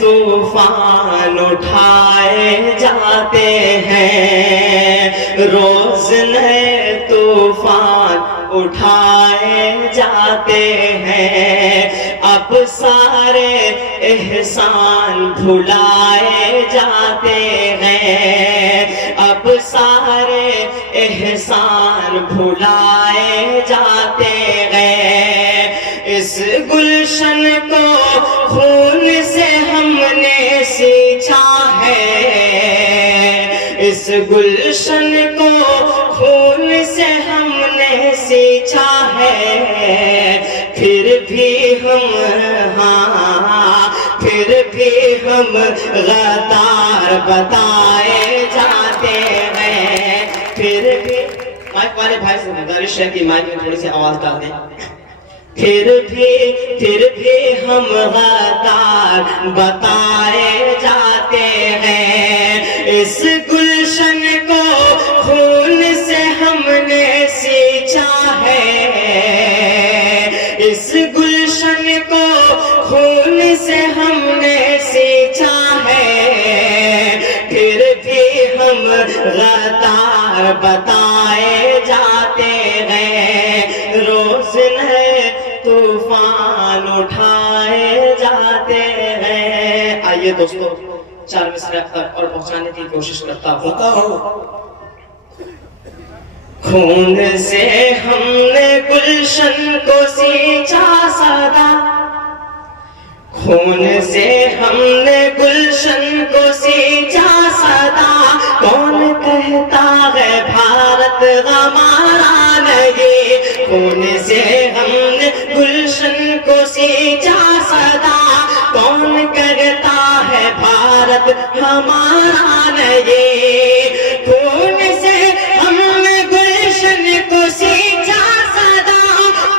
طوفان اٹھائے جاتے ہیں، روز نئے طوفان اٹھائے جاتے ہیں، اب سارے احسان بھلائے جاتے ہیں، اب سارے احسان بھلائے جاتے ہیں۔ اس گلشن کو خون سے ہم نے سینچا ہے، اس گلشن کو خون سے ہم نے سینچا ہے، پھر بھی ہم غدار بتائے جاتے ہیں، پھر بھی مائک والے بھائی سے گزارش ہے کہ مائک میں تھوڑی سی آواز ڈال دیں۔ پھر بھی ہم غدار بتائے جاتے ہیں، اس گلشن کو خون سے ہم نے سینچا ہے، اس گلشن کو خون سے ہم نے سینچا ہے، پھر بھی ہم غدار بتائے جاتے ہیں، روز نئے طوفان اٹھائے جاتے ہیں۔ آئیے دوستو 4 مصرع تک اور پہنچانے کی کوشش کرتا ہوں۔ خون سے ہم نے گلشن کو سینچا سدا، خون سے ہم نے گلشن کو سینچا سدا، کون کہتا ہے بھارت ہمارا نہیں، خون سے ہم نے گلشن کو سینچا سدا، کون کہتا ہے بھارت ہمارا نہیں، خون سے ہم نے گلشن کو سینچا سدا،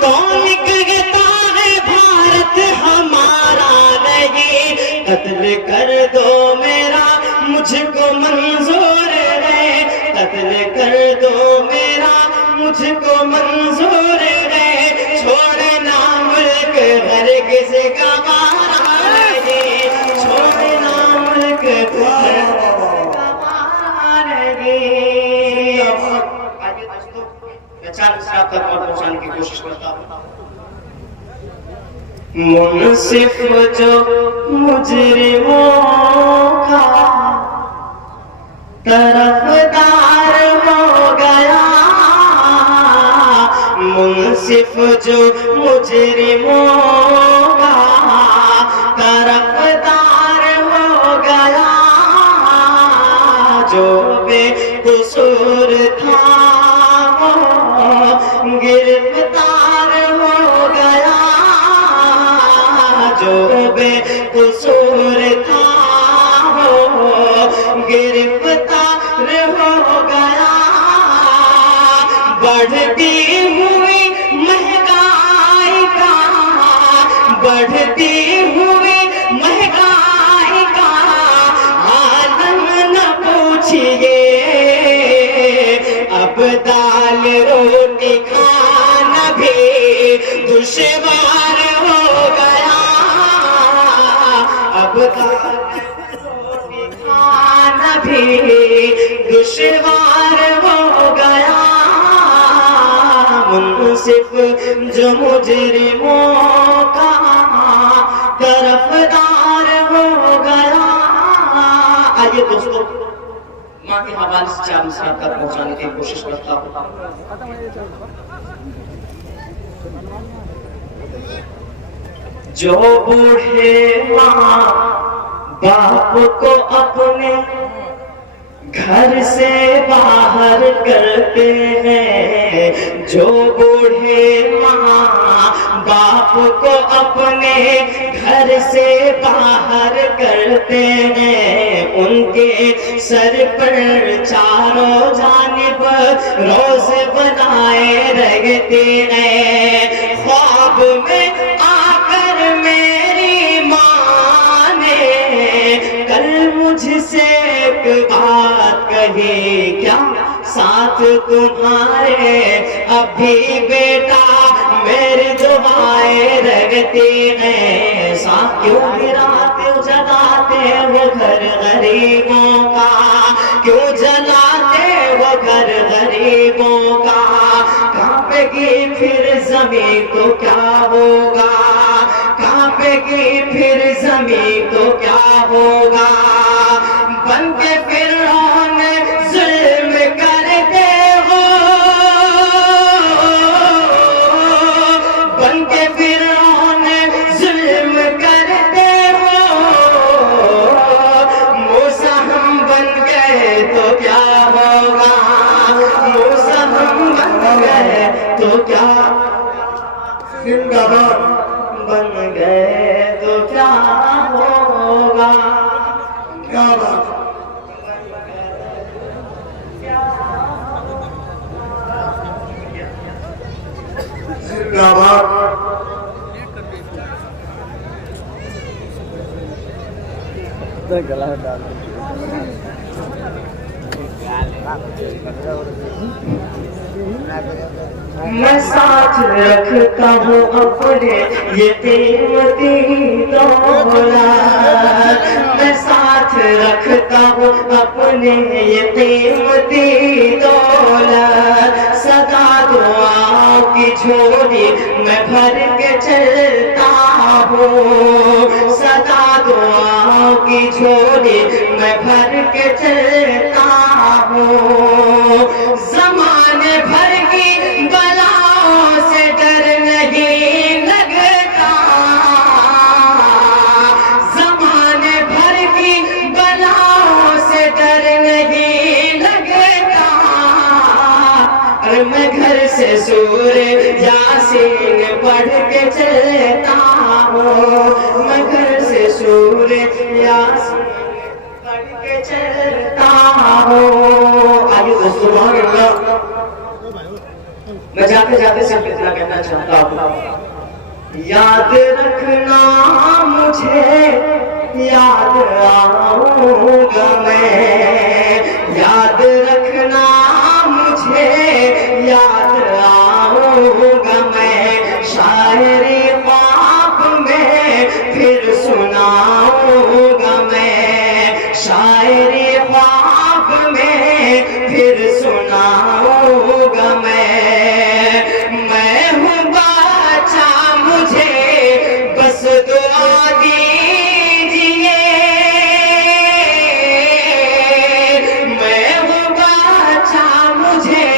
کون کہتا ہے بھارت ہمارا نہیں، قتل کر دو میرا مجھ کو منظور ہے، قتل کر دو میرا مجھ کو منظور ہے، چھوڑنا ملک ہرگز گوارا نہیں، چھوڑنا ملک ہرگز گوارا نہیں۔ آئیے دوستو میں 4 مصرع تک اور پہنچانے کی کوشش کرتا ہوں۔ منصف جو مجرموں کا طرفدار ہو گیا، منصف جو مجرموں کا طرفدار ہو گیا، جو بے قصور تھا وہ گرفتار ہو گیا، جو بے قصور تھا وہ گرفتار ہو گیا، بڑھتی ہوئی مہنگائی کا، بڑھتی ہوئی مہنگائی کا عالم نہ پوچھئے، اب دال روٹی کھانا بھی دشوار ہو گیا، اب دال روٹی کھانا بھی دشوار ہو گیا، منصف جو مجرموں کا طرفدار ہو گیا۔ آئیے دوستو ماں کے حوالے سے 4 مصرع تک پہنچانے کی کوشش کرتا ہوں۔ جو بوڑھے ماں باپ کو اپنے گھر سے باہر کرتے ہیں، جو بوڑھے ماں باپ کو اپنے گھر سے باہر کرتے ہیں، ان کے سر پر چاروں جانب روز بنائے رہتے ہیں، خواب میں آ کر میری ماں نے کل مجھ سے ایک بات کہی، کیا ساتھ تمہارے ابھی بیٹا میری دعائیں رہتی ہیں، ساتھ کیوں گراتے ہو جگہ غریبوں کا، کیوں جلاتے وہ گھر غریبوں کا، کانپے گی پھر زمین تو کیا ہوگا، کانپے گی پھر زمین تو کیا ہوگا، بن کے فرعون ظلم کرتے ہو، بن کے فرعون ظلم کرتے ہو، موسیٰ ہم بن گئے تو کیا ہوگا، موسیٰ ہم بن گئے تو کیا، زندہ بن گئے تو کیا ہوگا، کیا بات، زندہ باد، میں ساتھ رکھتا ہوں اپنے یتیم دولت، میں ساتھ رکھتا ہوں اپنے یتیم دولت، صدا دعا کی جھولی میں بھر کے چلتا ہوں، صدا دعا کی جھولی میں بھر کے چلتا ہوں، زمانے بھر کی بلاؤں سے ڈر نہیں لگتا، زمانے بھر کی بلاؤں سے ڈر نہیں لگتا، اور میں گھر سے سورہ یاسین پڑھ کے چلتا ہوں، میں گھر سے سورہ یاسین پڑھ کے چلتا ہوں۔ آئیے دوستو، سبحان اللہ، میں جاتے جاتے صرف اتنا کہنا چاہتا ہوں، یاد رکھنا مجھے یاد آؤں گا میں، یاد رکھنا مجھے یاد آؤں گا میں، شاعری خواب میں پھر سناؤں گا میں، شاعری خواب میں پھر سناؤں گا میں ہوں بچہ مجھے بس دعا دیجئے، میں ہوں بچہ مجھے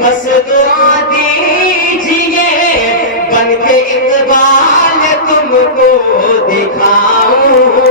بس دعا دیجئے، بن کے اقبال تم کو دکھاؤں